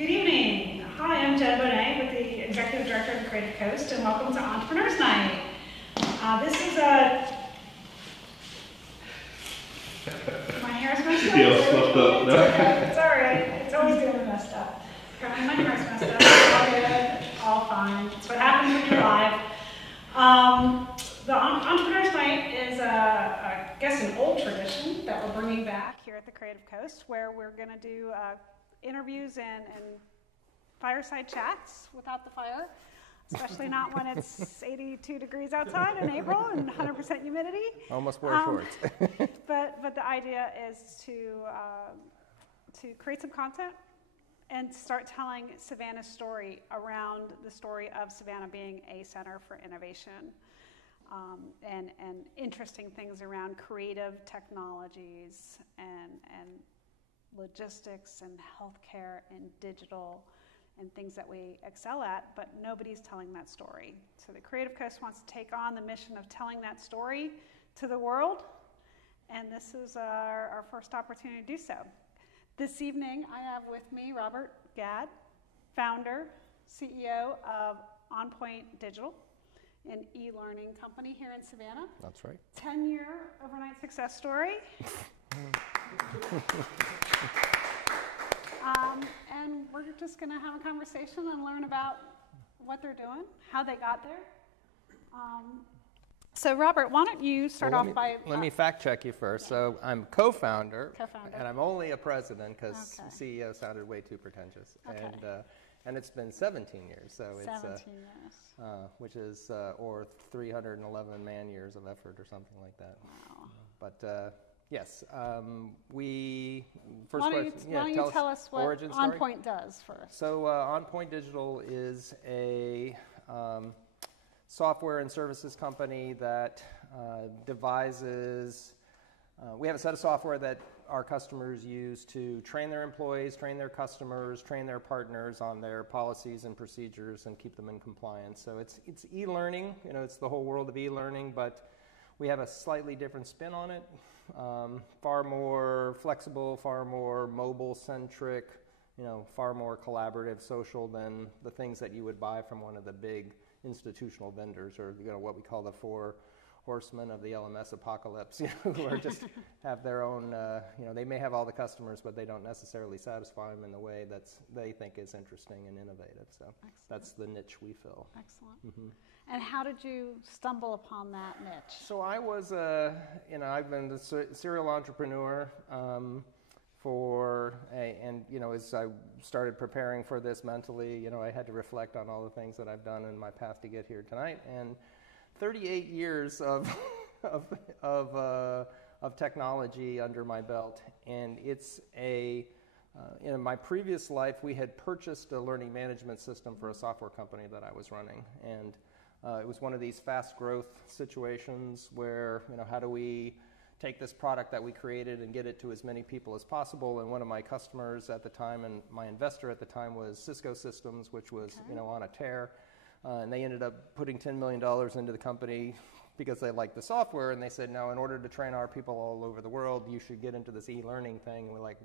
Good evening. Hi, I'm Jen Bonet with the Executive Director of the Creative Coast, and welcome to Entrepreneurs Night. This is my hair's messed up. It's all right. It's always going to be messed up. Apparently my hair's messed up. It's all good. All fine. It's what happens when you're live. The Entrepreneurs Night is, I guess, an old tradition that we're bringing back here at the Creative Coast, where we're going to do interviews and fireside chats without the fire, especially not when it's 82 degrees outside in April and 100% humidity. Almost wore shorts. but the idea is to create some content and start telling Savannah's story around the story of Savannah being a center for innovation, and interesting things around creative technologies and logistics and healthcare and digital and things that we excel at, but nobody's telling that story. So the Creative Coast wants to take on the mission of telling that story to the world, and this is our first opportunity to do so. This evening, I have with me Robert Gadd, founder, CEO of OnPoint Digital, an e-learning company here in Savannah. That's right. 10-year overnight success story. And we're just going to have a conversation and learn about what they're doing, how they got there. So Robert, why don't you start off by... Let me fact check you first. So I'm co-founder, Co-founder. and I'm only a president because Okay. CEO sounded way too pretentious. Okay. And it's been 17 years, so 17 it's years. which is or 311 man years of effort or something like that. Wow. But yes, we first Why question. don't you tell us what origin story? OnPoint does first? So OnPoint Digital is a software and services company that devises. We have a set of software that our customers use to train their employees, train their customers, train their partners on their policies and procedures, and keep them in compliance. So it's e-learning. You know, it's the whole world of e-learning, but we have a slightly different spin on it. Far more flexible, far more mobile-centric, far more collaborative, social than the things that you would buy from one of the big institutional vendors, or what we call the four horsemen of the LMS apocalypse, who are just have their own. They may have all the customers, but they don't necessarily satisfy them in the way they think is interesting and innovative. So that's the niche we fill. Excellent. Mm-hmm. And how did you stumble upon that niche? So I was, I've been a serial entrepreneur as I started preparing for this mentally, I had to reflect on all the things that I've done in my path to get here tonight, and 38 years of technology under my belt, and it's in my previous life we had purchased a learning management system for a software company that I was running, and it was one of these fast growth situations where, how do we take this product that we created and get it to as many people as possible? And one of my customers at the time and my investor at the time was Cisco Systems, which was, on a tear. And they ended up putting $10 million into the company because they liked the software. And they said, no, in order to train our people all over the world, you should get into this e-learning thing. And we're like,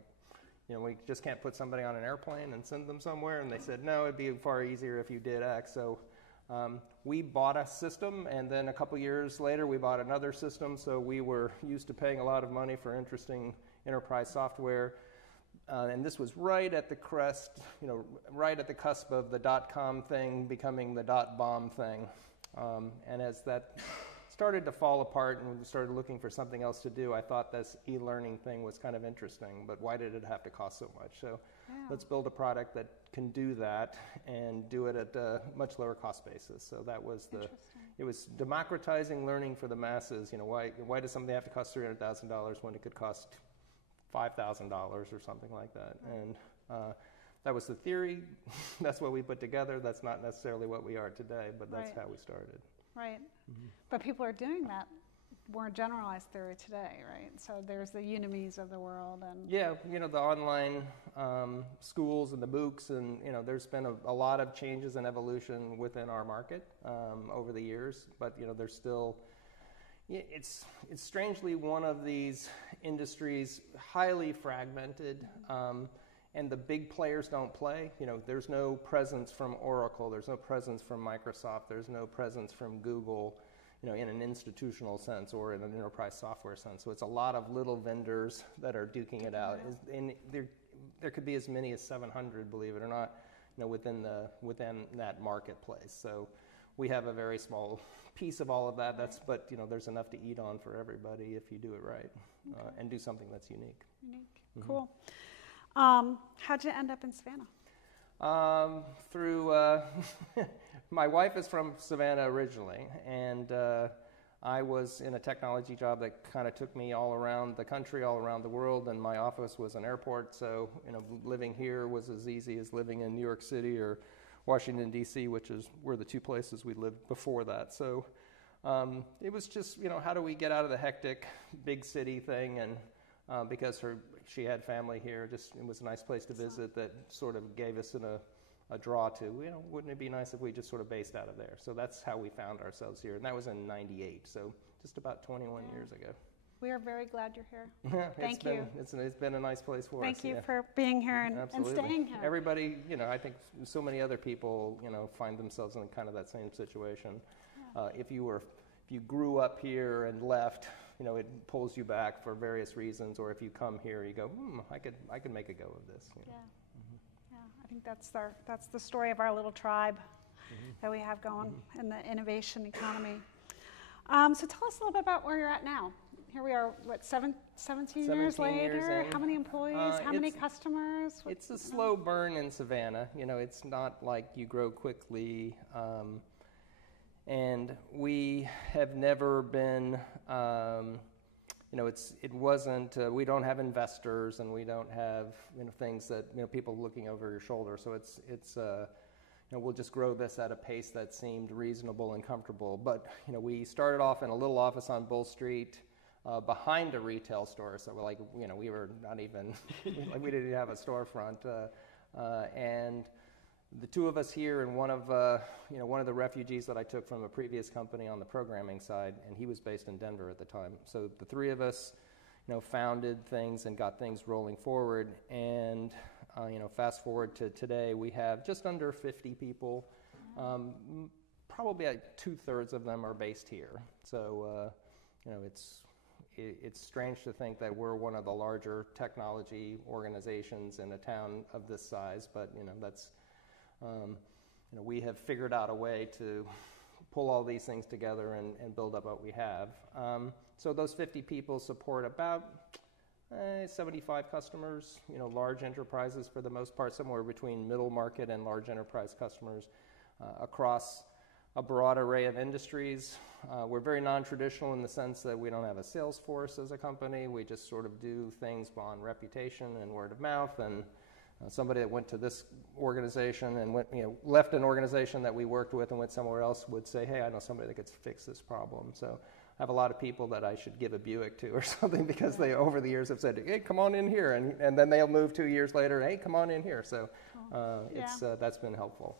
we just can't put somebody on an airplane and send them somewhere. And they said, no, it'd be far easier if you did X. So we bought a system, and then a couple years later we bought another system, so we were used to paying a lot of money for interesting enterprise software. And this was right at the right at the cusp of the .com thing becoming the .bomb thing. And as that started to fall apart and we started looking for something else to do, I thought this e-learning thing was kind of interesting, but why did it have to cost so much? So let's build a product that can do that and do it at a much lower cost basis. So that was it was democratizing learning for the masses. Why does something have to cost $300,000 when it could cost $5,000 or something like that? And that was the theory. That's what we put together. That's not necessarily what we are today, but that's how we started. Right. Mm-hmm. But people are doing that more generalized theory today, right? So there's the Udemis of the world, and the online schools and the MOOCs, and there's been a lot of changes and evolution within our market over the years. But there's still, it's strangely one of these industries highly fragmented. and the big players don't play. You know, there's no presence from Oracle, there's no presence from Microsoft, there's no presence from Google, you know, in an institutional sense or in an enterprise software sense. So it's a lot of little vendors that are duking it out. And there could be as many as 700, believe it or not, you know, within that marketplace. So we have a very small piece of all of that. But you know, there's enough to eat on for everybody if you do it right, and do something that's unique. Mm-hmm. Cool. How'd you end up in Savannah? Through my wife is from Savannah originally, and I was in a technology job that kind of took me all around the country, all around the world, and my office was an airport. So you know, living here was as easy as living in New York City or Washington, D.C., which is were the two places we lived before that. So it was just, you know, how do we get out of the hectic big city thing? And because she had family here, just it was a nice place to visit that sort of gave us a draw to, you know, wouldn't it be nice if we just sort of based out of there? So that's how we found ourselves here. And that was in '98, so just about 21 years ago. We are very glad you're here. Thank you. It's been a nice place for us. Thank you for being here and staying here. Everybody, you know, I think so many other people, you know, find themselves in kind of that same situation. Yeah. If you grew up here and left, you know, it pulls you back for various reasons. Or if you come here, you go, I could make a go of this. You know? Yeah, I think that's the story of our little tribe that we have going in the innovation economy. So tell us a little bit about where you're at now. Here we are, what, 17 years later? How many employees? How many customers? It's a slow burn in Savannah. You know, it's not like you grow quickly. And we have never been, you know, it wasn't, we don't have investors and we don't have, you know, things that, you know, people looking over your shoulder. So it's you know, we'll just grow this at a pace that seemed reasonable and comfortable. But, you know, we started off in a little office on Bull Street, behind a retail store, so we were not even, like we didn't have a storefront, and the two of us here, and one of the refugees that I took from a previous company on the programming side, and he was based in Denver at the time. So the three of us, you know, founded things and got things rolling forward, and you know, fast forward to today, we have just under 50 people. Probably like 2/3 of them are based here. So you know, it's strange to think that we're one of the larger technology organizations in a town of this size, but you know, that's you know, we have figured out a way to pull all these things together and build up what we have. So those 50 people support about 75 customers, you know, large enterprises for the most part, somewhere between middle market and large enterprise customers across a broad array of industries. We're very non-traditional in the sense that we don't have a sales force as a company. We just sort of do things on reputation and word of mouth. And somebody that went to this organization and went, you know, left an organization that we worked with and went somewhere else would say, hey, I know somebody that could fix this problem. So I have a lot of people that I should give a Buick to or something because they, over the years, have said, hey, come on in here. And then they'll move 2 years later, hey, come on in here. So that's been helpful.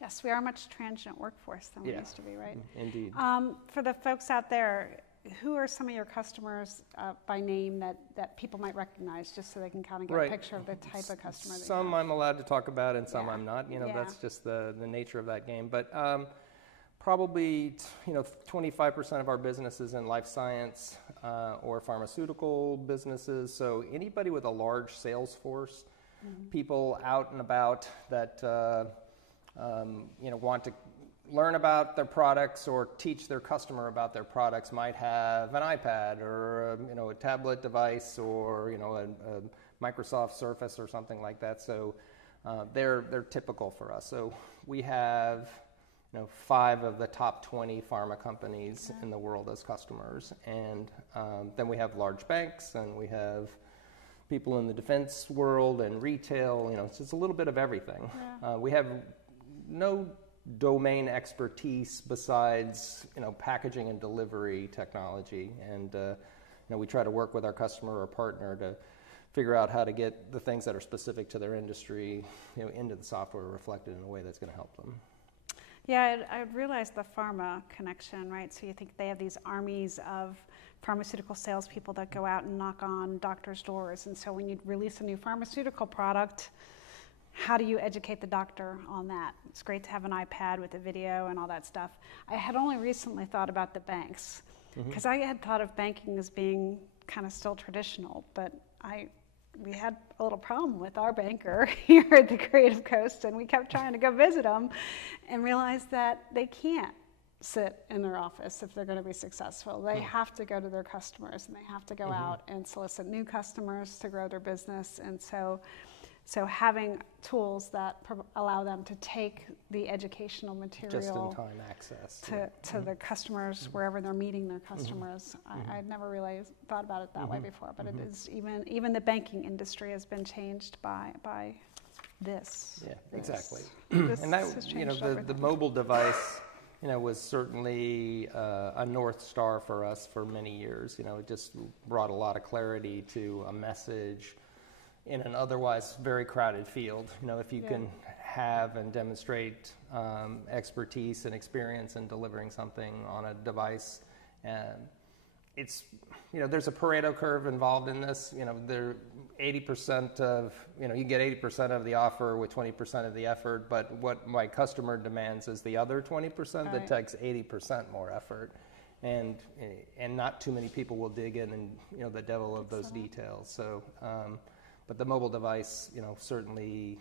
Yes, we are a much transient workforce than we used to be, right? Indeed. For the folks out there, who are some of your customers by name that people might recognize, just so they can kind of get a picture of the type of customer? Some I'm allowed to talk about and some I'm not. You know, that's just the nature of that game. But probably, you know, 25% of our business is in life science or pharmaceutical businesses. So anybody with a large sales force, people out and about that you know, want to learn about their products or teach their customer about their products might have an iPad or you know, a tablet device or you know, a Microsoft Surface or something like that. So they're typical for us. So we have, you know, 5 of the top 20 pharma companies in the world as customers, and then we have large banks, and we have people in the defense world and retail. You know, it's just a little bit of everything. We have no domain expertise besides, you know, packaging and delivery technology, and you know, we try to work with our customer or partner to figure out how to get the things that are specific to their industry, you know, into the software reflected in a way that's going to help them. Yeah, I realized the Pharma Connection, right? So you think they have these armies of pharmaceutical salespeople that go out and knock on doctors' doors. And so when you release a new pharmaceutical product, how do you educate the doctor on that? It's great to have an iPad with a video and all that stuff. I had only recently thought about the banks, because I had thought of banking as being kind of still traditional, but we had a little problem with our banker here at the Creative Coast, and we kept trying to go visit them and realized that they can't sit in their office if they're going to be successful. They have to go to their customers, and they have to go out and solicit new customers to grow their business. And so having tools that allow them to take the educational material just-in-time access to the customers wherever they're meeting their customers. I'd never really thought about it that way before, but it is even the banking industry has been changed by this. Yeah, exactly. This and that, has changed the mobile device, was certainly a North Star for us for many years. It just brought a lot of clarity to a message in an otherwise very crowded field. If you can have and demonstrate expertise and experience in delivering something on a device, it's, there's a Pareto curve involved in this. There 80% of, you get 80% of the offer with 20% of the effort, but what my customer demands is the other 20% that takes 80% more effort. And not too many people will dig in and, the devil of those details. So, but the mobile device, certainly,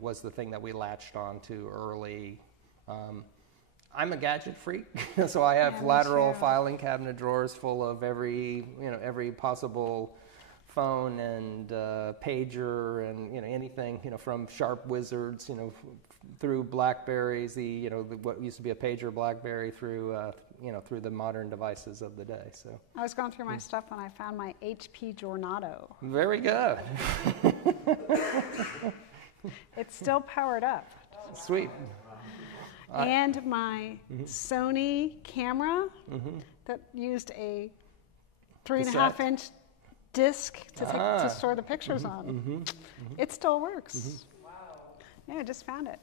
was the thing that we latched on to early. I'm a gadget freak, so I have lateral filing cabinet drawers full of every possible phone and pager and anything from Sharp Wizards through Blackberries, what used to be a pager Blackberry through through the modern devices of the day. So I was going through my stuff and I found my HP Jornado. Very good. It's still powered up. Sweet. And my Sony camera that used a 3.5-inch disc to store the pictures on. It still works. Wow. Yeah, I just found it.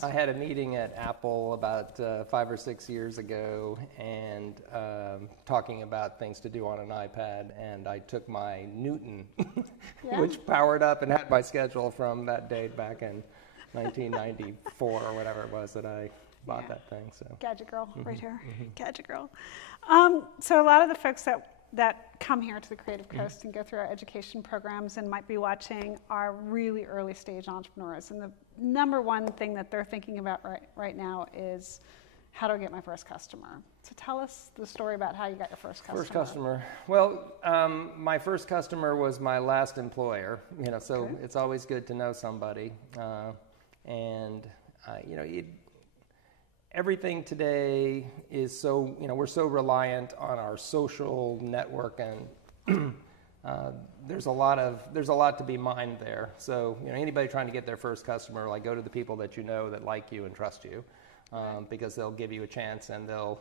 I had a meeting at Apple about 5 or 6 years ago, and talking about things to do on an iPad, and I took my Newton, which powered up and had my schedule from that date back in 1994 or whatever it was that I bought that thing. So Gadget girl, right here. Gadget girl. So a lot of the folks that come here to the Creative Coast and go through our education programs and might be watching are really early stage entrepreneurs. And the number one thing that they're thinking about right now is, how do I get my first customer? So tell us the story about how you got your first customer. First customer. Well, my first customer was my last employer, so it's always good to know somebody. Everything today is so, we're so reliant on our social network, and there's a lot to be mined there. So, anybody trying to get their first customer, go to the people that that like you and trust you, because they'll give you a chance and they'll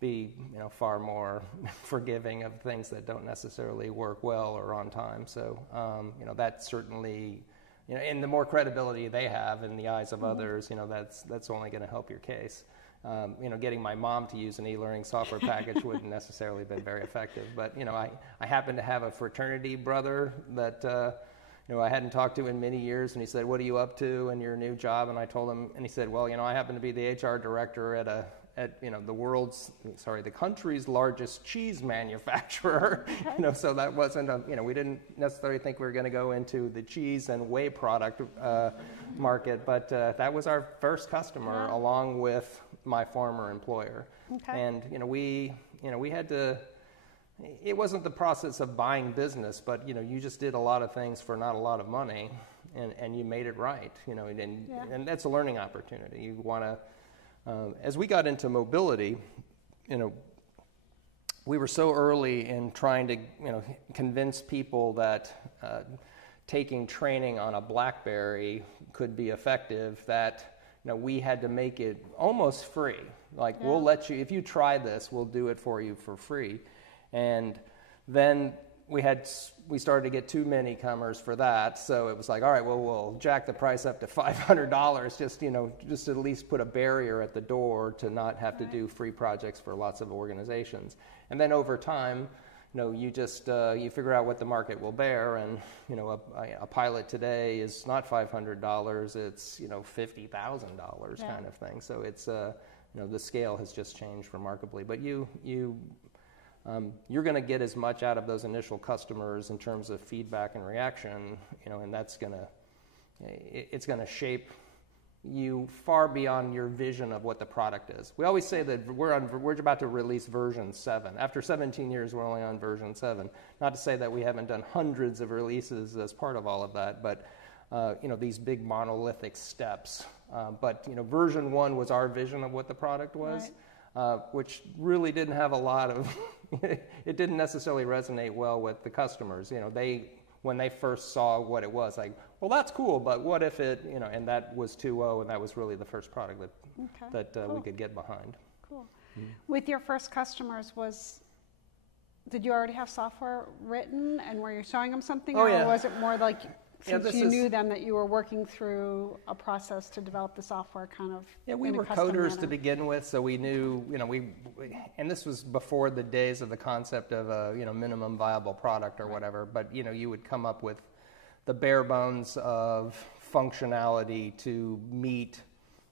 be, far more forgiving of things that don't necessarily work well or on time. So, that's certainly, and the more credibility they have in the eyes of others, that's only going to help your case. Getting my mom to use an e-learning software package wouldn't necessarily have been very effective. But, I happen to have a fraternity brother that, I hadn't talked to in many years. And he said, "What are you up to in your new job?" And I told him, and he said, "Well, I happen to be the HR director at the country's largest cheese manufacturer." So that wasn't we didn't necessarily think we were going to go into the cheese and whey product market, but that was our first customer, along with my former employer. And we had to. It wasn't the process of buying business, but you just did a lot of things for not a lot of money, and you made it right. And that's a learning opportunity. You want to. As we got into mobility, we were so early in trying to, convince people that taking training on a BlackBerry could be effective, that we had to make it almost free. We'll let you, if you try this, we'll do it for you for free. And then we started to get too many comers for that, so it was like, all right, well, we'll jack the price up to $500, just to at least put a barrier at the door to not have to do free projects for lots of organizations. And then over time, you just you figure out what the market will bear, and a pilot today is not $500, it's $50,000 kind of thing. So it's the scale has just changed remarkably. But you're going to get as much out of those initial customers in terms of feedback and reaction, and it's going to shape you far beyond your vision of what the product is. We always say that we're about to release version 7. After 17 years, we're only on version 7. Not to say that we haven't done hundreds of releases as part of all of that, but these big monolithic steps. But version 1 was our vision of what the product was, which really didn't have a lot of. It didn't necessarily resonate well with the customers. When they first saw what it was, like, well, that's cool, but what if it, and that was 2.0, and that was really the first product that we could get behind. Cool. Mm-hmm. With your first customers, did you already have software written, and were you showing them something, or was it more like, since you knew them, that you were working through a process to develop the software kind of? Yeah, we were coders to begin with, so we knew, and this was before the days of the concept of a, minimum viable product or whatever, but, you would come up with the bare bones of functionality to meet,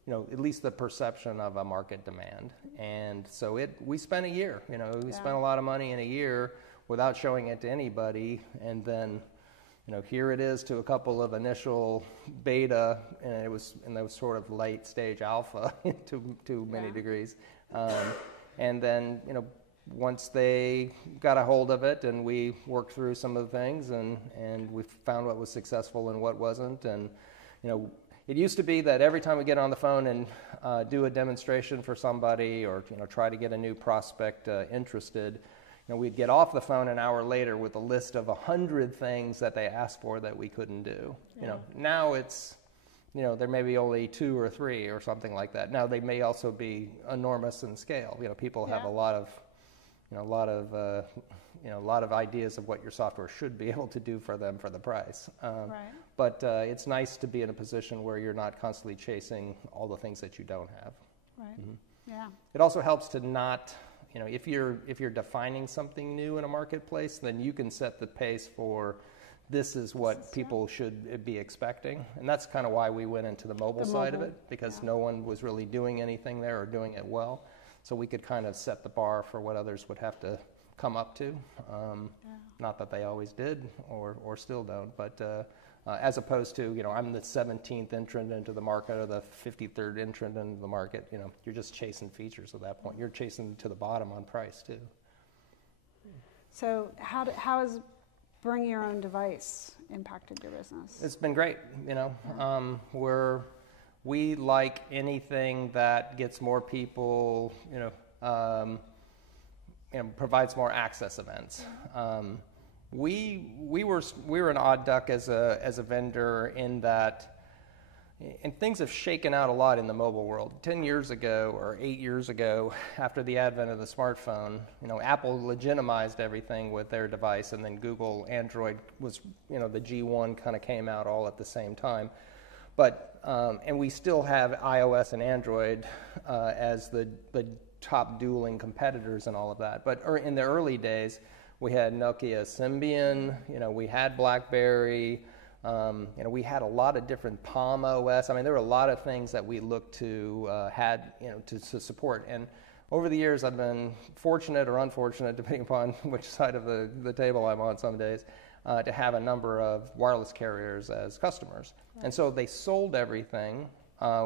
at least the perception of a market demand. And so we spent a year, we spent a lot of money in a year without showing it to anybody, and then here it is to a couple of initial beta, and that was sort of late stage alpha to many degrees. And then, once they got a hold of it and we worked through some of the things, and we found what was successful and what wasn't. And, it used to be that every time we get on the phone and do a demonstration for somebody, or, try to get a new prospect interested, we'd get off the phone an hour later with a list of 100 things that they asked for that we couldn't do. Now it's, there may be only 2 or 3 or something like that. Now they may also be enormous in scale. People have a lot of ideas of what your software should be able to do for them for the price. But it's nice to be in a position where you're not constantly chasing all the things that you don't have. It also helps to not. If you're defining something new in a marketplace, then you can set the pace for this is what people should be expecting. And that's kind of why we went into the mobile side of it, because no one was really doing anything there or doing it well. So we could kind of set the bar for what others would have to come up to. Not that they always did or still don't, but as opposed to, I'm the 17th entrant into the market or the 53rd entrant into the market. You're just chasing features at that point. You're chasing to the bottom on price too. So how has bring your own device impacted your business? It's been great. We like anything that gets more people, provides more access events. We were an odd duck as a vendor in that, and things have shaken out a lot in the mobile world. 10 years ago or 8 years ago, after the advent of the smartphone, Apple legitimized everything with their device, and then Google Android was, the G1 kind of came out all at the same time. But and we still have iOS and Android as the top dueling competitors and all of that. But in the early days, we had Nokia Symbian, we had BlackBerry, we had a lot of different Palm OS. I mean, there were a lot of things that we looked to to support. And over the years, I've been fortunate or unfortunate, depending upon which side of the table I'm on some days, to have a number of wireless carriers as customers. Right. And so they sold everything,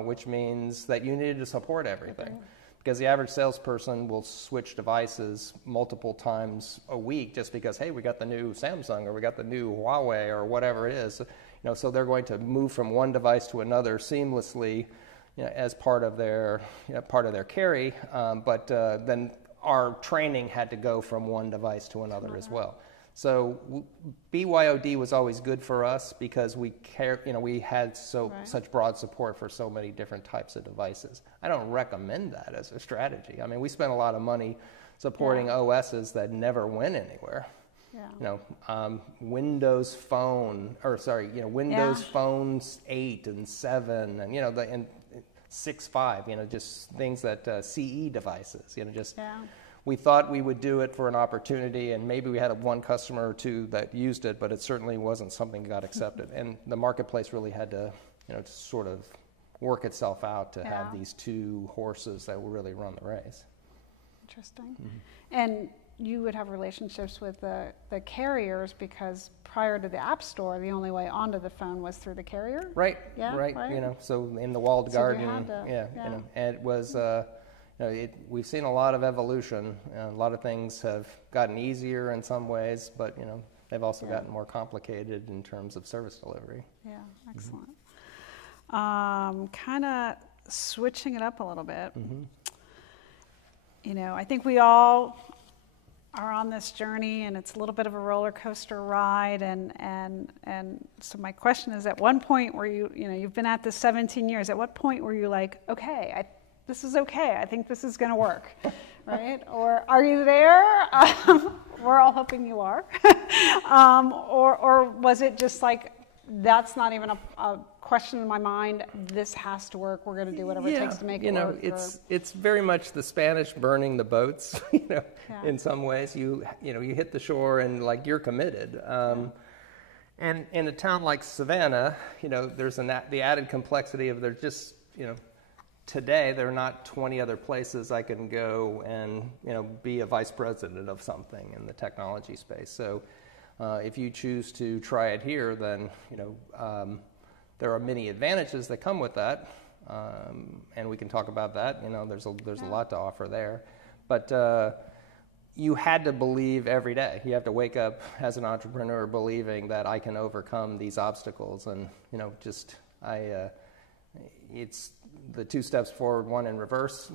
which means that you needed to support everything. Okay. Because the average salesperson will switch devices multiple times a week just because, hey, we got the new Samsung or we got the new Huawei or whatever it is. So they're going to move from one device to another seamlessly, as part of their carry. But then our training had to go from one device to another as well. So BYOD was always good for us because we had such broad support for so many different types of devices. I don't recommend that as a strategy. I mean, we spent a lot of money supporting OSs that never went anywhere. Windows Phone, Windows Phones 8 and 7, and and 6.5, just things that CE devices, we thought we would do it for an opportunity, and maybe we had one customer or two that used it, but it certainly wasn't something that got accepted. And the marketplace really had to, to sort of work itself out to have these two horses that will really run the race. Interesting. And you would have relationships with the carriers, because prior to the App Store, the only way onto the phone was through the carrier? Right. Yeah, right. So in the walled garden, and it was, we've seen a lot of evolution. A lot of things have gotten easier in some ways, but, they've also gotten more complicated in terms of service delivery. Yeah, excellent. Kind of switching it up a little bit. I think we all are on this journey, and it's a little bit of a roller coaster ride. And so my question is, at one point where you've been at this 17 years, at what point were you like, okay, this is okay, I think this is going to work, right? Or are you there? We're all hoping you are. Or was it just like, that's not even a question in my mind, this has to work, we're going to do whatever it takes to make it work? It's very much the Spanish burning the boats, in some ways. You hit the shore and you're committed. And in a town like Savannah, there's the added complexity of there's just, today there are not 20 other places I can go and, be a vice president of something in the technology space. So if you choose to try it here, then, there are many advantages that come with that, and we can talk about that. There's a lot to offer there, but you had to believe every day. You have to wake up as an entrepreneur believing that I can overcome these obstacles, and it's the 2 steps forward, 1 in reverse.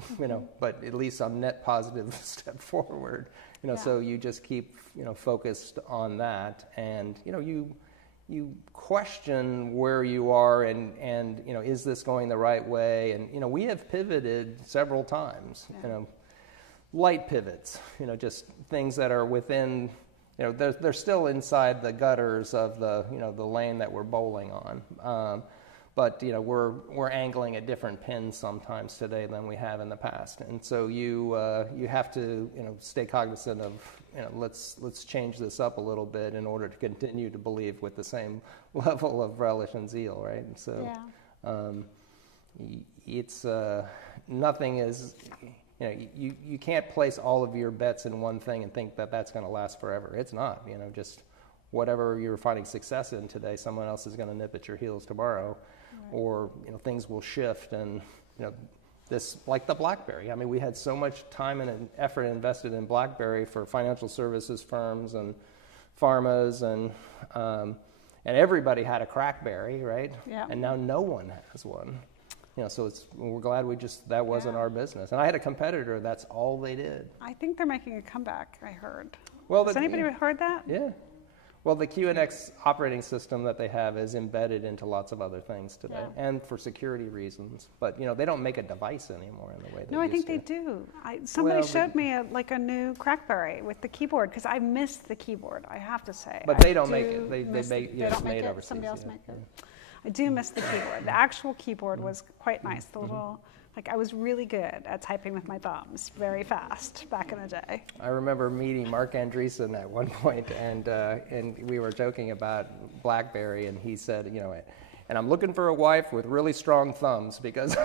But at least I'm net positive step forward. So you just keep focused on that, and you question where you are, and is this going the right way? And we have pivoted several times. Light pivots. Just things that are within. They're still inside the gutters of the the lane that we're bowling on. But we're angling at different pins sometimes today than we have in the past, and so you have to stay cognizant of let's change this up a little bit in order to continue to believe with the same level of relish and zeal, right? And so it's nothing is you can't place all of your bets in one thing and think that that's going to last forever. It's not. Just whatever you're finding success in today, someone else is going to nip at your heels tomorrow. Right. Or things will shift, and this, like the BlackBerry. I mean, we had so much time and effort invested in BlackBerry for financial services firms and pharmas, and everybody had a CrackBerry, right? Yeah. And now no one has one. So we're glad that wasn't our business. And I had a competitor, that's all they did. I think they're making a comeback, I heard. Well, has anybody heard that? Yeah. Well, the QNX operating system that they have is embedded into lots of other things today, and for security reasons. But they don't make a device anymore in the way they used to. No, I think they do. Somebody showed me a new CrackBerry with the keyboard, because I missed the keyboard, I have to say. But they don't make it. They don't make it overseas. Somebody else make it. I do miss the keyboard. The actual keyboard was quite nice. The little. I was really good at typing with my thumbs, very fast back in the day. I remember meeting Mark Andreessen at one point, and we were joking about BlackBerry, and he said, and I'm looking for a wife with really strong thumbs, because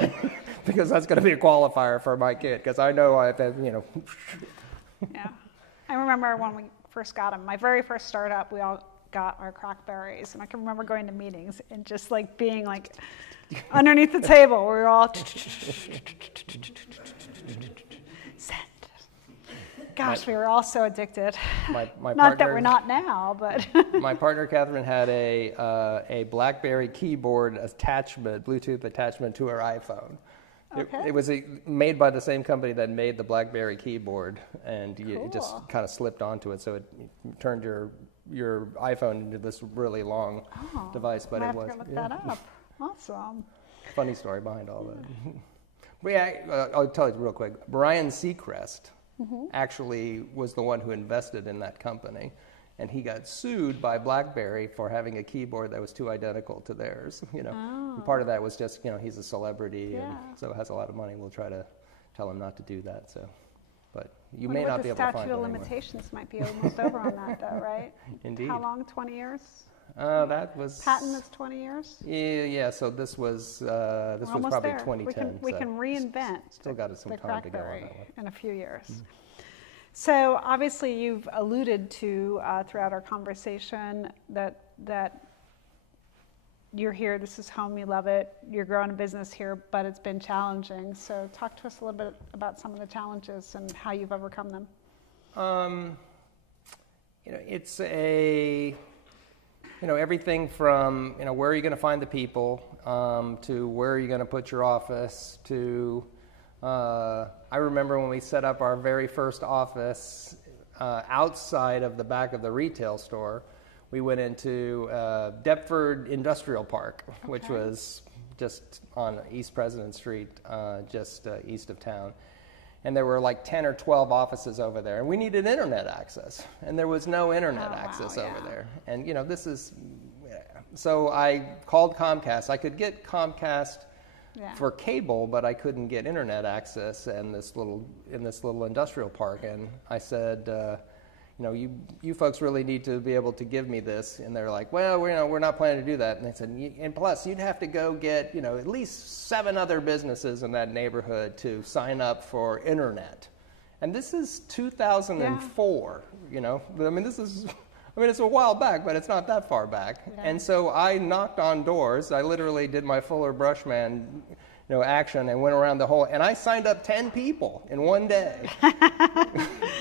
because that's going to be a qualifier for my kid, because I know I've had, Yeah, I remember when we first got them. My very first startup, we all got our CrackBerries, and I can remember going to meetings and just being underneath the table, we were all send. Gosh, we were all so addicted. My not that we're not now, but my partner Catherine had a BlackBerry keyboard attachment, Bluetooth attachment to her iPhone. Okay. It was made by the same company that made the BlackBerry keyboard, and it just kind of slipped onto it, so it turned your iPhone into this really long device. But it was. Look that up. Awesome. Funny story behind all that. But I'll tell you real quick. Brian Seacrest actually was the one who invested in that company, and he got sued by BlackBerry for having a keyboard that was too identical to theirs. And part of that was just he's a celebrity and so has a lot of money. We'll try to tell him not to do that. So, but you may not be able to find it. The statute of limitations might be almost over on that, though, right? Indeed. How long? 20 years. That was patent is 20 years. Yeah. So this was probably there. 2010. We can reinvent. Still got some time to go on that one. In a few years. So obviously you've alluded to throughout our conversation that you're here, this is home, you love it, you're growing a business here, but it's been challenging. So talk to us a little bit about some of the challenges and how you've overcome them. It's everything from, where are you going to find the people, to where are you going to put your office, to I remember when we set up our very first office outside of the back of the retail store, we went into Deptford Industrial Park, which was just on East President Street, just east of town. And there were like 10 or 12 offices over there. And we needed internet access. And there was no internet access over there. And, so I called Comcast. I could get Comcast for cable, but I couldn't get internet access in this little industrial park. And I said, you folks really need to be able to give me this. And they're like, well, we're not planning to do that. And they said, and plus, you'd have to go get, at least 7 other businesses in that neighborhood to sign up for internet. And this is 2004, it's a while back, but it's not that far back. Yeah. And so I knocked on doors. I literally did my Fuller Brushman, action and went around the whole, and I signed up 10 people in one day.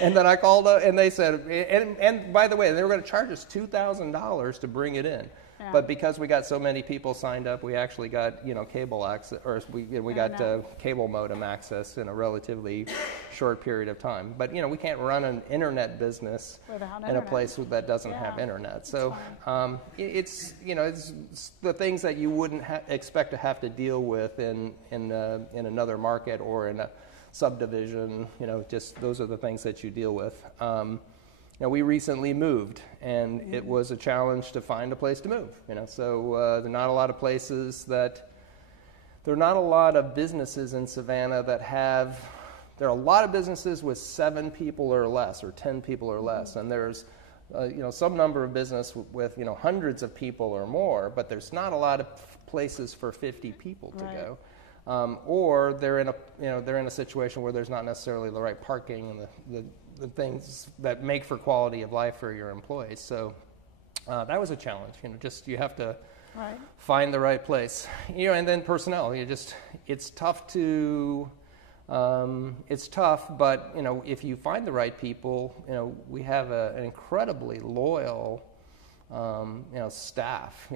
And then I called up, and they said, and by the way, they were going to charge us $2,000 to bring it in. Yeah. But because we got so many people signed up, we actually got, cable access, or we got cable modem access in a relatively short period of time. But, we can't run an internet business in a place that doesn't have internet. So it's the things that you wouldn't expect to have to deal with in another market or in a subdivision. Just those are the things that you deal with. We recently moved, and it was a challenge to find a place to move. So there are not a lot of places there are not a lot of businesses in Savannah that have. There are a lot of businesses with 7 people or less, or 10 people or less, and there's some number of business with hundreds of people or more, but there's not a lot of places for 50 people to go. Or they're in a situation where there's not necessarily the right parking and the things that make for quality of life for your employees. So that was a challenge. You have to find the right place. And then personnel. It's tough to. It's tough, but if you find the right people, we have an incredibly loyal. Staff,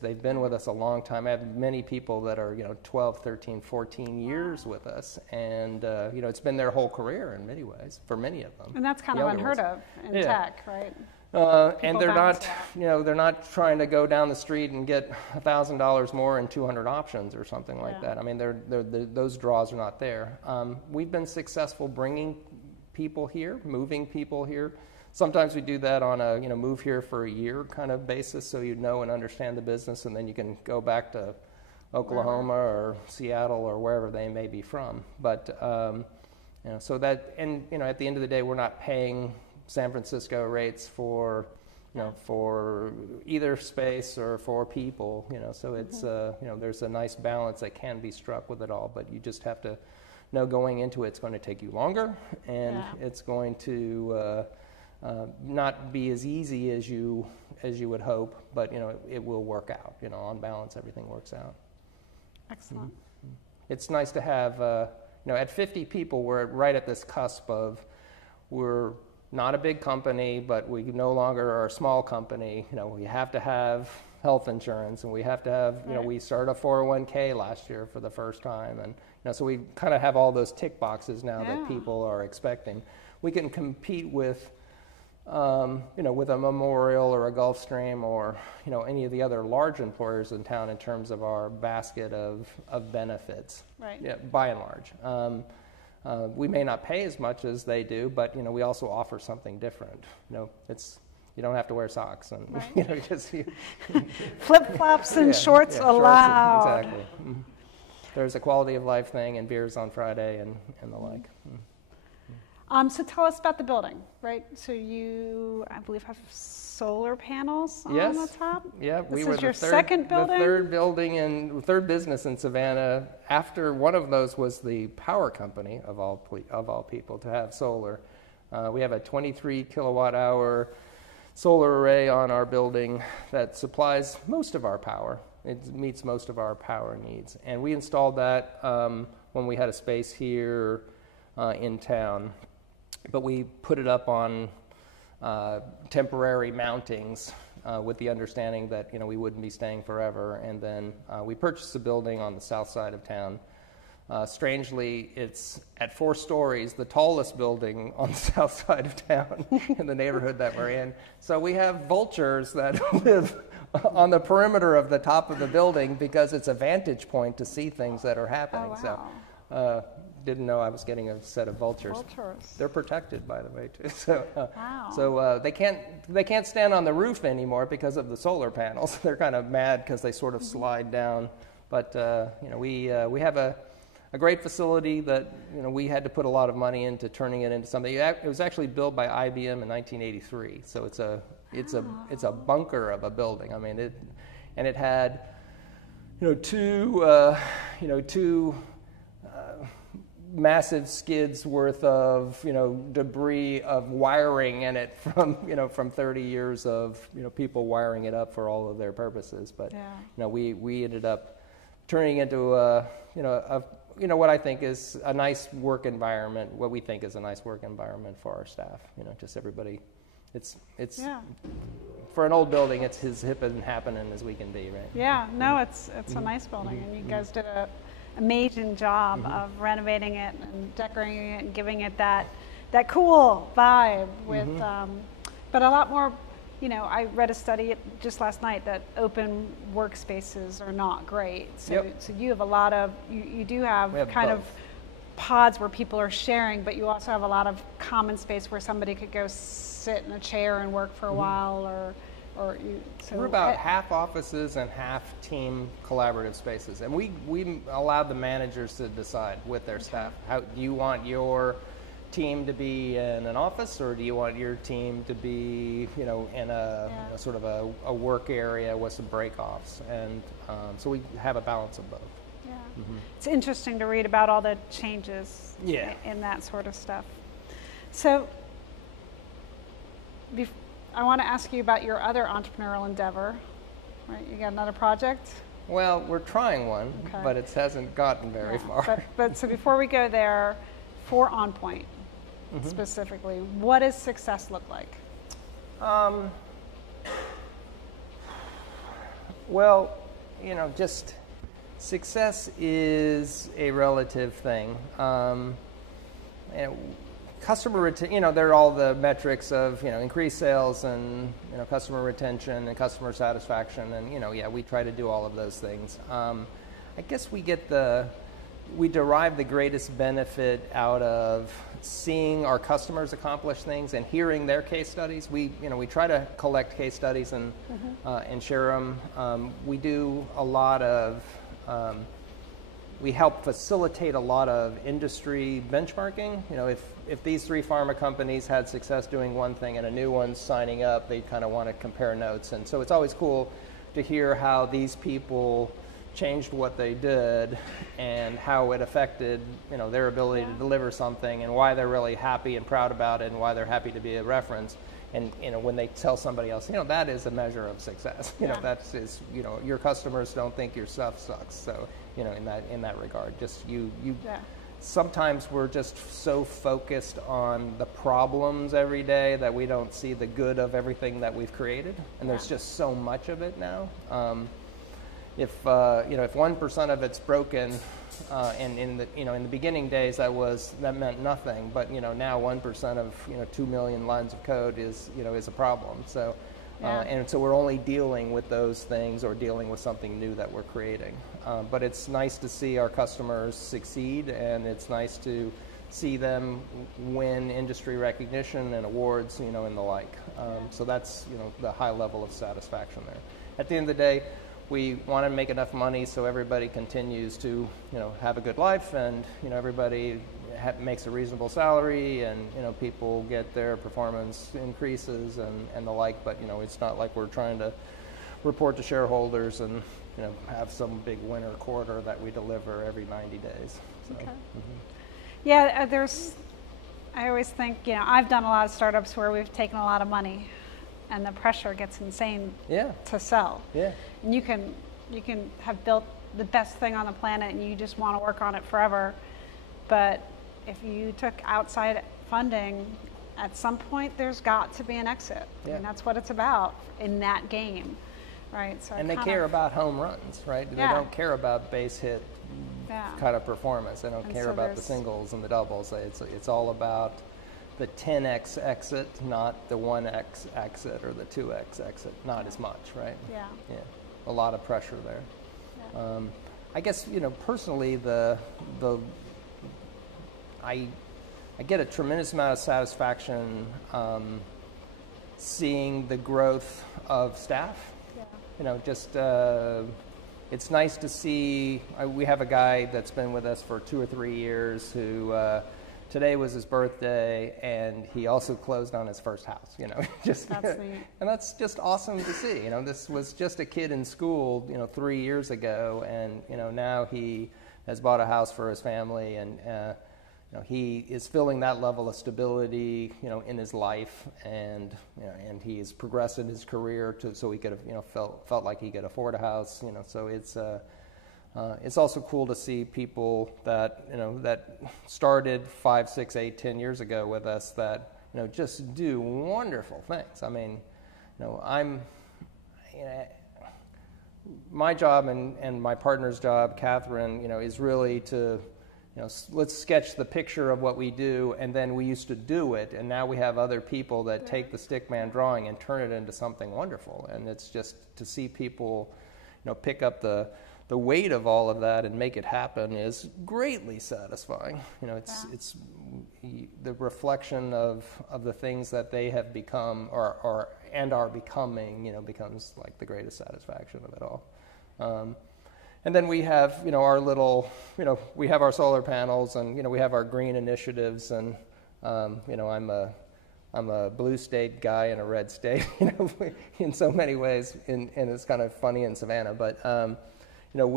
they've been with us a long time. I have many people that are, 12, 13, 14 years with us. And, it's been their whole career in many ways, for many of them. And that's kind of unheard of in tech, right? And they're not, they're not trying to go down the street and get $1,000 more and 200 options or something like that. I mean, those draws are not there. We've been successful bringing people here, moving people here. Sometimes we do that on a move here for a year kind of basis, so you know and understand the business, and then you can go back to Oklahoma or Seattle or wherever they may be from. But so that, and at the end of the day, we're not paying San Francisco rates for for either space or for people. So it's there's a nice balance that can be struck with it all, but you just have to know going into it, it's going to take you longer, and it's going to not be as easy as you would hope, but it will work out. On balance, everything works out. Excellent. Mm-hmm. It's nice to have at 50 people, we're right at this cusp of we're not a big company, but we no longer are a small company. We have to have health insurance, and we have to have we started a 401k last year for the first time, and so we kind of have all those tick boxes now that people are expecting. We can compete with with a Memorial or a Gulfstream or any of the other large employers in town in terms of our basket of benefits. Right. Yeah, by and large, we may not pay as much as they do, but we also offer something different. It's you don't have to wear socks, and Right. just Flip-flops and shorts shorts, allowed. exactly. There's a quality of life thing, and beers on Friday, and the like. So tell us about the building, right? So you, I believe, have solar panels on Yes. the top? Yeah, This we were is your the third, second building? the third business in Savannah. After one of those was the power company of all people to have solar. We have a 23 kilowatt hour solar array on our building that supplies most of our power. It meets most of our power needs, and we installed that when we had a space here in town. But we put it up on temporary mountings with the understanding that we wouldn't be staying forever. And then we purchased a building on the south side of town. Strangely, it's at 4 stories, the tallest building on the south side of town in the neighborhood that we're in. So we have vultures that live on the perimeter of the top of the building because it's a vantage point to see things that are happening. Oh, wow. So didn't know I was getting a set of vultures. Vultures. They're protected, by the way, too. So, Wow. so they can't stand on the roof anymore because of the solar panels. They're kind of mad because they sort of slide down. But we have a great facility that we had to put a lot of money into turning it into something. It was actually built by IBM in 1983. So it's a bunker of a building. I mean it had two massive skids worth of debris of wiring in it from 30 years of people wiring it up for all of their purposes. But we ended up turning into what I think is a nice work environment. What we think is a nice work environment for our staff. Just everybody. It's for an old building. It's as hip and happening as we can be, right? Yeah. No, it's a nice building, and you guys did a amazing job of renovating it and decorating it and giving it that cool vibe with but a lot more. I read a study just last night that open workspaces are not great. So you have a lot of you do have kind of pods where people are sharing, but you also have a lot of common space where somebody could go sit in a chair and work for a while, or you. So we're about half offices and half team collaborative spaces, and we allowed the managers to decide with their staff. How do you want your team to be in an office, or do you want your team to be in a sort of a work area with some break-offs? And so we have a balance of both. It's interesting to read about all the changes in that sort of stuff. So I want to ask you about your other entrepreneurial endeavor, right? You got another project? Well, we're trying one, but it hasn't gotten very far. But so before we go there, for OnPoint specifically, what does success look like? Well, just success is a relative thing. Customer retention, there are all the metrics of, increased sales and, customer retention and customer satisfaction. And, we try to do all of those things. I guess we derive the greatest benefit out of seeing our customers accomplish things and hearing their case studies. We try to collect case studies and share them. We do a lot of, we help facilitate a lot of industry benchmarking. If these 3 pharma companies had success doing one thing and a new one's signing up, they kind of want to compare notes. And so it's always cool to hear how these people changed what they did and how it affected their ability to deliver something, and why they're really happy and proud about it, and why they're happy to be a reference. And when they tell somebody else, that is a measure of success. Your customers don't think your stuff sucks. So in that regard, just sometimes we're just so focused on the problems every day that we don't see the good of everything that we've created, and there's just so much of it now. If 1% of it's broken, and in the beginning days that meant nothing, but now 1% of 2 million lines of code is a problem. So and so we're only dealing with those things, or dealing with something new that we're creating. But it's nice to see our customers succeed, and it's nice to see them win industry recognition and awards, and the like. So that's, the high level of satisfaction there. At the end of the day, we want to make enough money so everybody continues to, have a good life, and, everybody makes a reasonable salary, and, people get their performance increases and the like, but, it's not like we're trying to report to shareholders and, have some big winter quarter that we deliver every 90 days. So, okay. Yeah, I always think, I've done a lot of startups where we've taken a lot of money and the pressure gets insane to sell. Yeah. And you can have built the best thing on the planet and you just want to work on it forever. But if you took outside funding, at some point there's got to be an exit. Yeah. I mean, that's what it's about in that game, right? So and they care about home runs, right? Yeah. They don't care about base hit kind of performance. They don't care about the singles and the doubles. It's all about the 10x exit, not the 1x exit or the 2x exit. Not as much, right? Yeah. Yeah. A lot of pressure there. Yeah. I guess, personally, I get a tremendous amount of satisfaction seeing the growth of staff. Yeah. It's nice to see. We have a guy that's been with us for 2 or 3 years who today was his birthday, and he also closed on his first house. That's neat. And that's just awesome to see. This was just a kid in school, 3 years ago, and now he has bought a house for his family, and he is feeling that level of stability, in his life, and and he has progressed in his career so he could have, felt like he could afford a house, So it's also cool to see people that that started 5, 6, 8, 10 years ago with us that just do wonderful things. I mean, my job and my partner's job, Catherine, is really to let's sketch the picture of what we do, and then we used to do it, and now we have other people that take the stickman drawing and turn it into something wonderful. And it's just to see people, pick up the weight of all of that and make it happen is greatly satisfying. It's the reflection of the things that they have become or are becoming, becomes like the greatest satisfaction of it all. And then we have, our little, we have our solar panels, and we have our green initiatives, and I'm a blue state guy in a red state, in so many ways, and it's kind of funny in Savannah, but but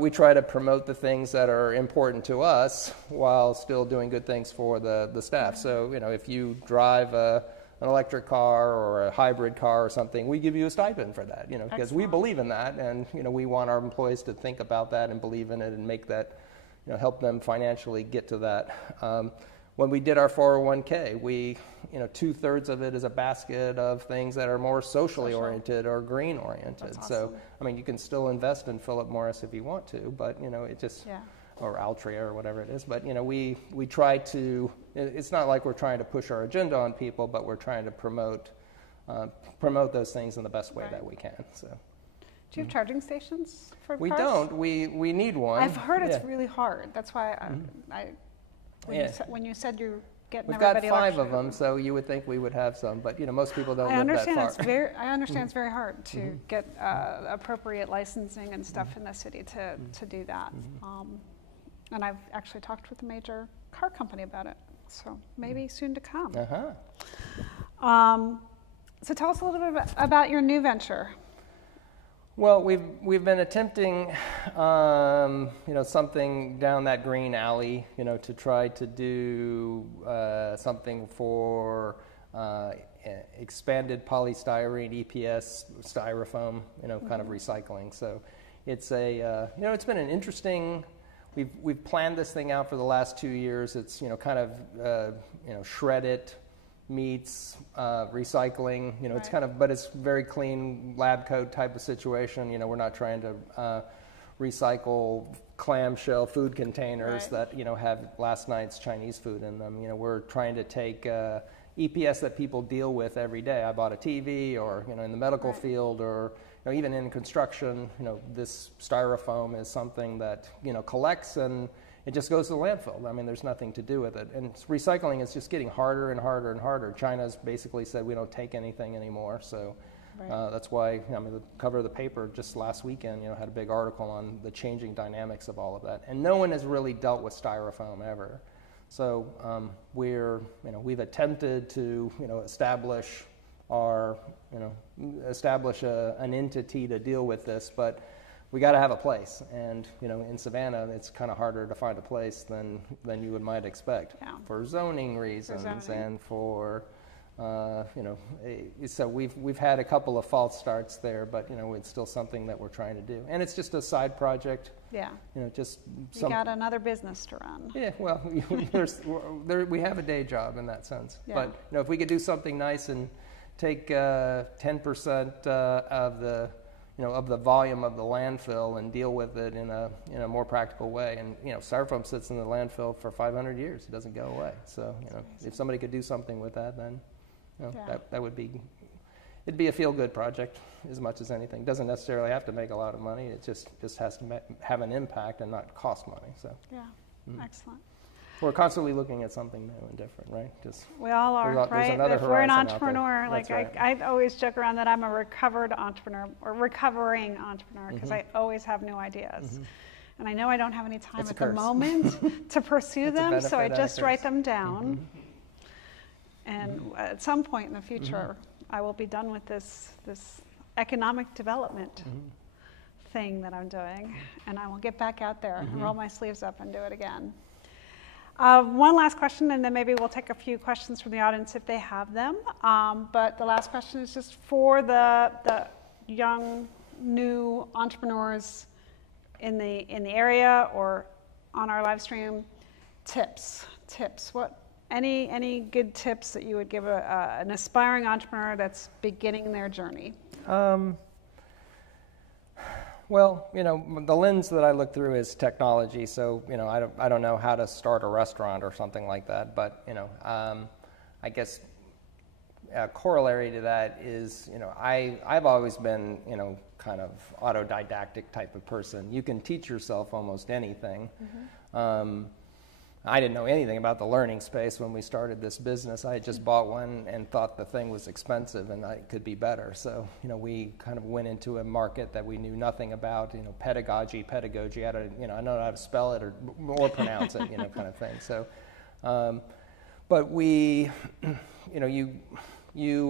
we try to promote the things that are important to us while still doing good things for the staff. So if you drive an electric car or a hybrid car or something, we give you a stipend for that, because we believe in that, and we want our employees to think about that and believe in it and make that, help them financially get to that. When we did our 401k, we, 2/3 of it is a basket of things that are more socially oriented or green oriented. That's So, awesome. I mean, you can still invest in Philip Morris if you want to, but it just. Yeah. Or Altria or whatever it is, but we try to. It's not like we're trying to push our agenda on people, but we're trying to promote those things in the best way that we can. So, do you have charging stations for cars? We don't. We need one. I've heard it's really hard. That's why when you said you're getting We've everybody got 5 electric, of them, so you would think we would have some, but most people don't I live understand that far. I understand it's very hard to get appropriate licensing and stuff in the city to do that. And I've actually talked with a major car company about it, so maybe soon to come. So tell us a little bit about your new venture. Well, we've been attempting, something down that green alley, to try to do something for expanded polystyrene, EPS, styrofoam, kind of recycling. So it's it's been an interesting. We've planned this thing out for the last 2 years. It's kind of shred it meets recycling. It's kind of, but it's very clean lab coat type of situation. We're not trying to recycle clamshell food containers that have last night's Chinese food in them. We're trying to take EPS that people deal with every day. I bought a TV, or in the medical field, or even in construction. This styrofoam is something that collects, and it just goes to the landfill. I mean, there's nothing to do with it. And recycling is just getting harder and harder and harder. China's basically said we don't take anything anymore. So that's why, I mean, the cover of the paper just last weekend, had a big article on the changing dynamics of all of that. And no one has really dealt with styrofoam ever. So we've attempted to, establish an entity to deal with this, but we got to have a place, and in Savannah, it's kind of harder to find a place than you might expect for zoning reasons and for so we've had a couple of false starts there, but it's still something that we're trying to do, and it's just a side project. Yeah. Just you got another business to run. Yeah. Well, we have a day job in that sense, but if we could do something nice and take 10% of the volume of the landfill and deal with it in a more practical way. And styrofoam sits in the landfill for 500 years; it doesn't go away. So if somebody could do something with that, then that would be, it'd be a feel-good project as much as anything. It doesn't necessarily have to make a lot of money. It just has to have an impact and not cost money. So excellent. We're constantly looking at something new and different, right? We all are, right? If we're an entrepreneur, I always joke around that I'm a recovered entrepreneur or recovering entrepreneur because I always have new ideas. And I know I don't have any time at the moment to pursue them, so I just write them down. And at some point in the future, I will be done with this economic development thing that I'm doing, and I will get back out there and roll my sleeves up and do it again. One last question, and then maybe we'll take a few questions from the audience if they have them. But the last question is just for the young, new entrepreneurs in the area or on our live stream. Tips. Any good tips that you would give an aspiring entrepreneur that's beginning their journey? Well, the lens that I look through is technology. So, I don't know how to start a restaurant or something like that. But, I guess a corollary to that is, I've always been, kind of autodidactic type of person. You can teach yourself almost anything. I didn't know anything about the learning space when we started this business. I had just bought one and thought the thing was expensive and it could be better. So, we kind of went into a market that we knew nothing about, pedagogy, I know how to spell it or pronounce it, kind of thing. So, but we, you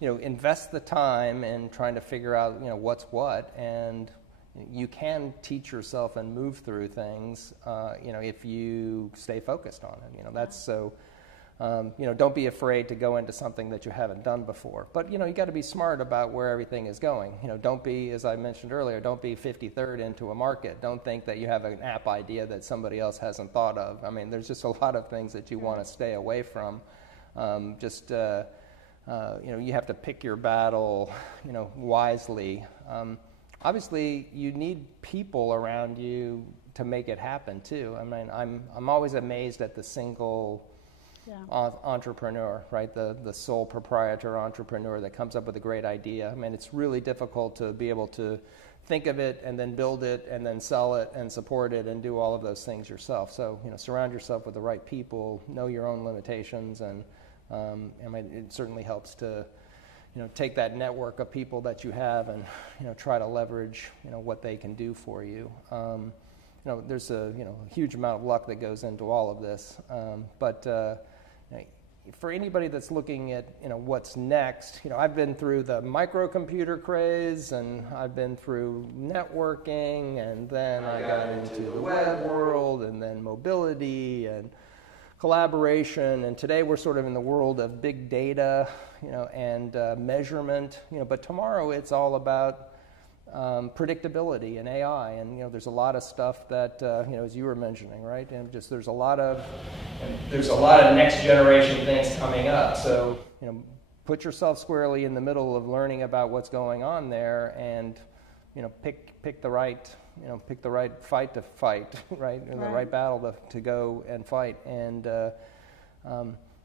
invest the time in trying to figure out, what's what, and you can teach yourself and move through things, if you stay focused on it. That's so. Don't be afraid to go into something that you haven't done before. But you got to be smart about where everything is going. Don't be, as I mentioned earlier, don't be 53rd into a market. Don't think that you have an app idea that somebody else hasn't thought of. I mean, there's just a lot of things that you want to stay away from. You have to pick your battle, wisely. Obviously, you need people around you to make it happen too. I mean, I'm always amazed at the single entrepreneur, right? The sole proprietor entrepreneur that comes up with a great idea. I mean, it's really difficult to be able to think of it and then build it and then sell it and support it and do all of those things yourself. So, surround yourself with the right people, know your own limitations, and it certainly helps to take that network of people that you have and, try to leverage, what they can do for you. There's a, huge amount of luck that goes into all of this. But for anybody that's looking at, what's next, I've been through the microcomputer craze, and I've been through networking, and then I got into the web world, and then mobility, and collaboration, and today we're sort of in the world of big data, and measurement, but tomorrow it's all about predictability and AI, and there's a lot of stuff that as you were mentioning, right? And just there's a lot of next generation things coming up. So put yourself squarely in the middle of learning about what's going on there, and pick the right fight to fight, right? And the right battle to go and fight. And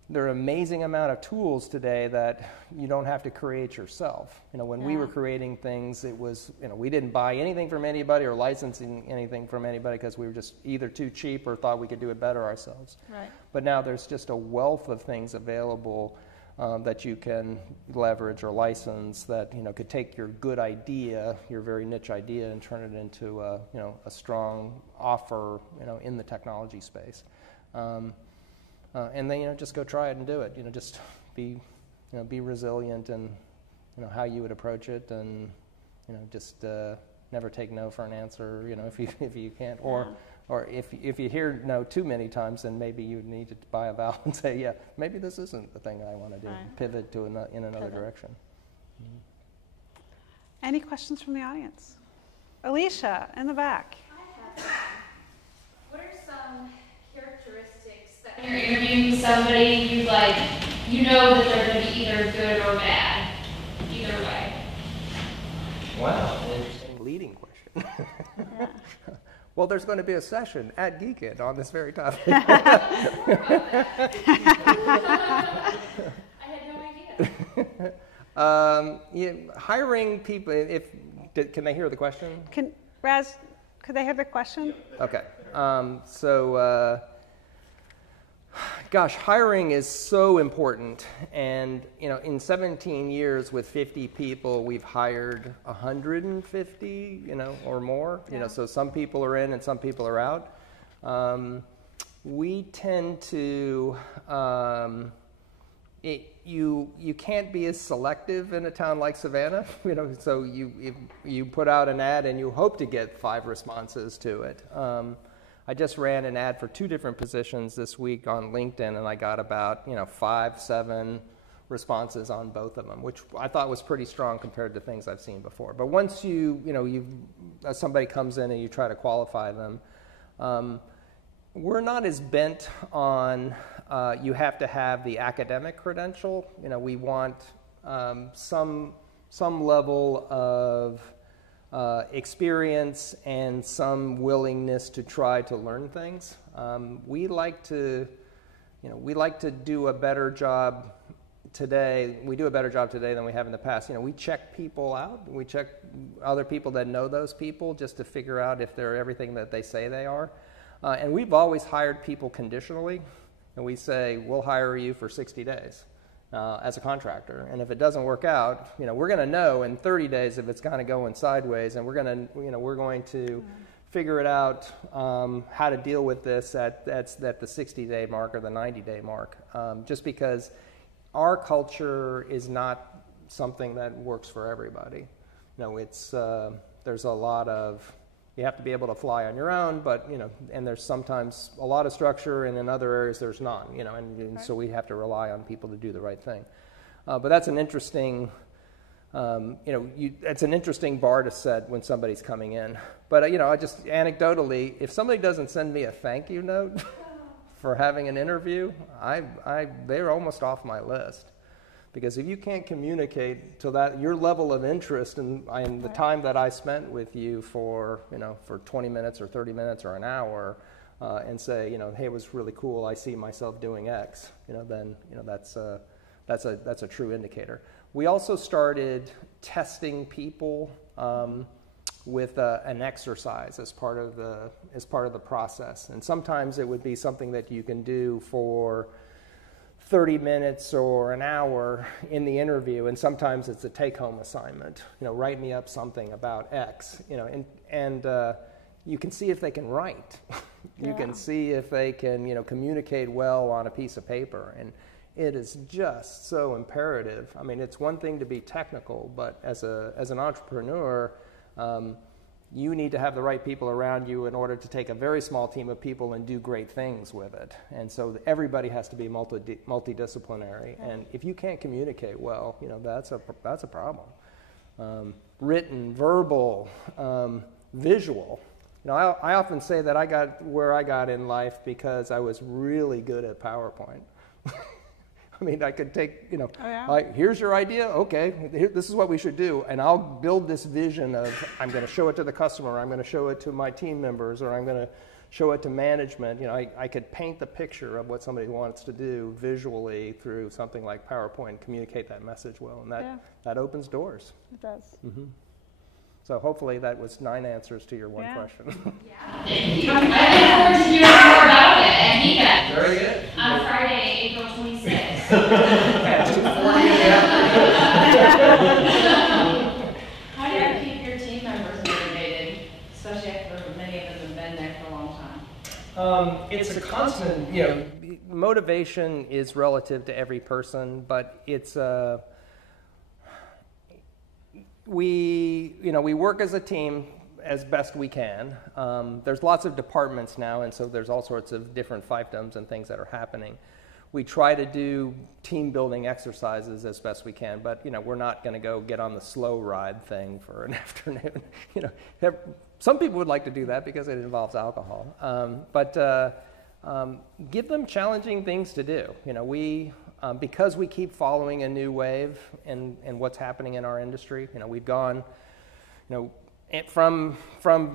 there are an amazing amount of tools today that you don't have to create yourself. When we were creating things, it was, we didn't buy anything from anybody or licensing anything from anybody because we were just either too cheap or thought we could do it better ourselves. Right. But now there's just a wealth of things available that you can leverage or license that, could take your good idea, your very niche idea, and turn it into a strong offer, in the technology space. And then, just go try it and do it. Just be resilient in, how you would approach it, and, just never take no for an answer. If you can't, or if you hear no too many times, then maybe you need to buy a valve and say, yeah, maybe this isn't the thing I want to do. Right. Pivot to in another direction. Any questions from the audience? Alicia, in the back. I have what are some characteristics that when you're interviewing somebody, you know that they're going to be either good or bad, either way? Wow, interesting leading question. Well, there's going to be a session at Geekit on this very topic. I had no idea. Hiring people. Can they hear the question? Raz, could they hear the question? Okay. Gosh, hiring is so important, and in 17 years with 50 people, we've hired 150, or more. Yeah. So some people are in and some people are out. We tend to you can't be as selective in a town like Savannah. So you put out an ad and you hope to get 5 responses to it. I just ran an ad for 2 different positions this week on LinkedIn, and I got about 5, 7 responses on both of them, which I thought was pretty strong compared to things I've seen before. But once somebody comes in and you try to qualify them, we're not as bent on you have to have the academic credential. We want some level of experience and some willingness to try to learn things. We like to do a better job today. We do a better job today than we have in the past. We check people out. We check other people that know those people just to figure out if they're everything that they say they are. And we've always hired people conditionally, and we say we'll hire you for 60 days. As a contractor, and if it doesn't work out, we're going to know in 30 days if it's kind of going sideways, and we're going to figure it out how to deal with this at the 60-day mark or the 90-day mark. Just because our culture is not something that works for everybody. It's there's a lot of you have to be able to fly on your own, but and there's sometimes a lot of structure, and in other areas there's none. And so we have to rely on people to do the right thing. But that's an interesting, it's an interesting bar to set when somebody's coming in. But I just anecdotally, if somebody doesn't send me a thank you note for having an interview, they're almost off my list. Because if you can't communicate to that your level of interest and the time that I spent with you for 20 minutes or 30 minutes or an hour, and say hey, it was really cool. I see myself doing X. Then that's a true indicator. We also started testing people with an exercise as part of the process, and sometimes it would be something that you can do for 30 minutes or an hour in the interview, and sometimes it's a take-home assignment. Write me up something about X. And you can see if they can write. You can see if they can communicate well on a piece of paper, and it is just so imperative. I mean, it's one thing to be technical, but as an entrepreneur, you need to have the right people around you in order to take a very small team of people and do great things with it. And so everybody has to be multidisciplinary. And if you can't communicate well, that's a problem. Written, verbal, visual. I often say that I got where I got in life because I was really good at PowerPoint. I mean, I could take, here's your idea. Okay, this is what we should do. And I'll build this vision of I'm going to show it to the customer, I'm going to show it to my team members, or I'm going to show it to management. You know, I could paint the picture of what somebody wants to do visually through something like PowerPoint and communicate that message well, and that opens doors. It does. Mm-hmm. So hopefully that was 9 answers to your one question. Yeah. Thank you. I look forward to hearing more about it at NECA. Very good. On Friday, April 26th. At 2:40 in the afternoon. How do you keep your team members motivated, especially after many of them have been there for a long time? It's a constant, you know, motivation is relative to every person, but it's we work as a team as best we can. There's lots of departments now, and so there's all sorts of different fiefdoms and things that are happening. We try to do team building exercises as best we can, but you know, we're not going to go get on the slow ride thing for an afternoon. You know, some people would like to do that because it involves alcohol, but give them challenging things to do. You know, because we keep following a new wave and what's happening in our industry. You know, we've gone, you know, from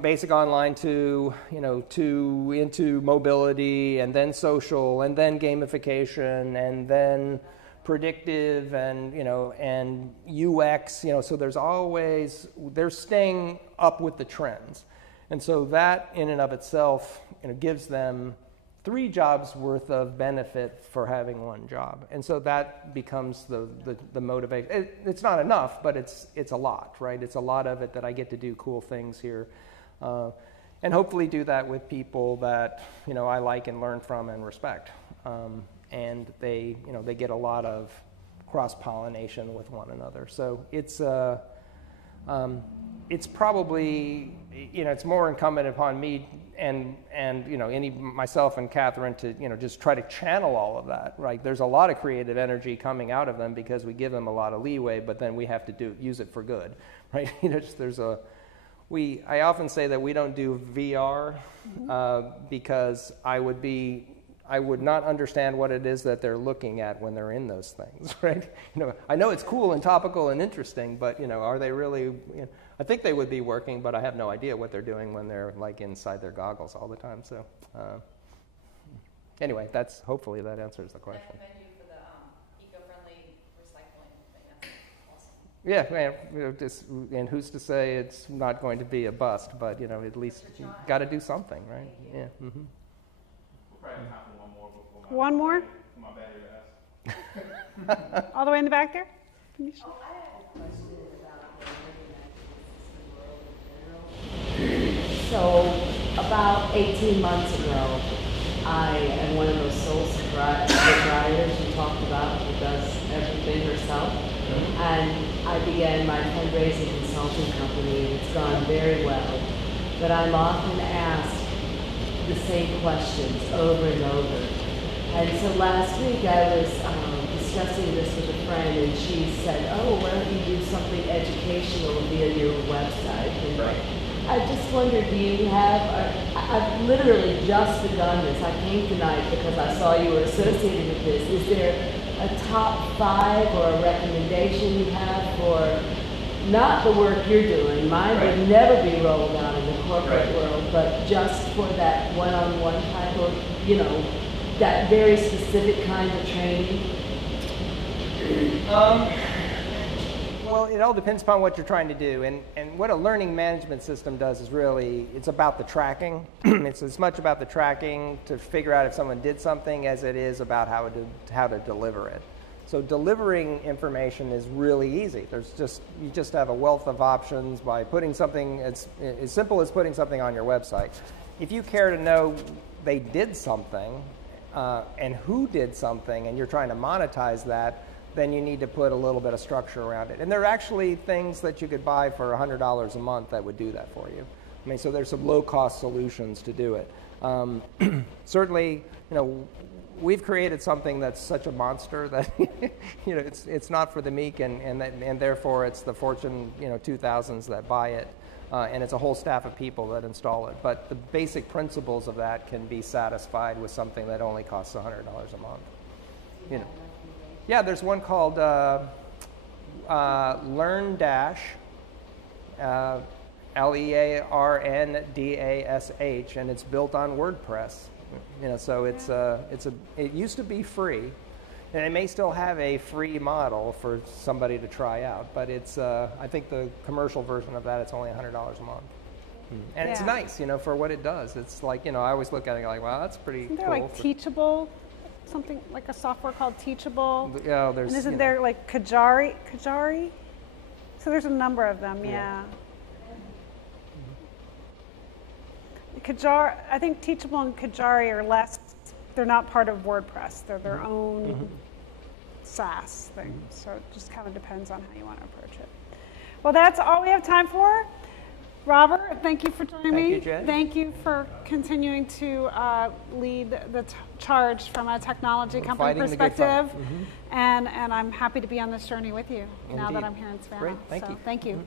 basic online to, you know, into mobility, and then social, and then gamification, and then predictive, and, you know, and UX, you know, so they're staying up with the trends. And so that in and of itself, you know, gives them 3 jobs worth of benefit for having 1 job. And so that becomes the motivation. It's not enough, but it's a lot, right? It's a lot of it that I get to do cool things here. And hopefully do that with people that, you know, I like and learn from and respect. And they, you know, they get a lot of cross-pollination with one another. So it's probably, you know, it's more incumbent upon me and you know, myself and Catherine to, you know, just try to channel all of that, right? There's a lot of creative energy coming out of them because we give them a lot of leeway, but then we have to use it for good, right? You know, I often say that we don't do VR because I would not understand what it is that they're looking at when they're in those things, right? You know, I know it's cool and topical and interesting, but, you know, are they really, you know, I think they would be working, but I have no idea what they're doing when they're like inside their goggles all the time. So anyway, hopefully that answers the question. I commend you for the eco-friendly recycling thing. That's awesome. Yeah, you know, and who's to say it's not going to be a bust, but, you know, at least you got to do something, right? Yeah. Mm-hmm. We'll probably have time for one more before One more? my battery lasts. All the way in the back there? Oh, I have a question about the learning management system world in general. So, about 18 months ago, I am one of those sole proprietors you talked about who does everything herself. And I began my fundraising consulting company, and it's gone very well. But I'm often asked the same questions over and over. And so last week I was discussing this with a friend, and she said, oh, why don't you do something educational via your website? And I just wondered, do you have, I've literally just begun this. I came tonight because I saw you were associated with this. Is there a top 5 or a recommendation you have for not the work you're doing? Mine would never be rolled out in the corporate world, but just for that one-on-one type of, you know, that very specific kind of training? Well, it all depends upon what you're trying to do. And what a learning management system does is really, it's about the tracking. It's as much about the tracking to figure out if someone did something as it is about how to deliver it. So delivering information is really easy. You just have a wealth of options by putting something as simple as putting something on your website. If you care to know they did something and who did something, and you're trying to monetize that, then you need to put a little bit of structure around it. And there are actually things that you could buy for $100 a month that would do that for you. I mean, so there's some low-cost solutions to do it. Certainly, you know, we've created something that's such a monster that you know, it's not for the meek, and therefore it's the Fortune 2000s that buy it, and it's a whole staff of people that install it. But the basic principles of that can be satisfied with something that only costs $100 a month. You know. Yeah, there's one called Learn Dash. Learndash, and it's built on WordPress. You know, so it used to be free, and it may still have a free model for somebody to try out, but it's I think the commercial version of that, it's only $100 a month. And it's nice, you know, for what it does. It's like, you know, I always look at it like, wow, that's pretty cool. Isn't there like Teachable, something like a software called Teachable? Yeah, there's. And isn't there like Kajari? So there's a number of them, yeah. Kajari, I think Teachable and Kajari are less. They're not part of WordPress. They're their own SaaS thing. So it just kind of depends on how you want to approach it. Well, that's all we have time for. Robert, thank you for joining me. Thank you, Jen. Thank you for continuing to lead the charge from a technology company perspective. And I'm happy to be on this journey with you now that I'm here in Savannah. Great, thank you. Thank you.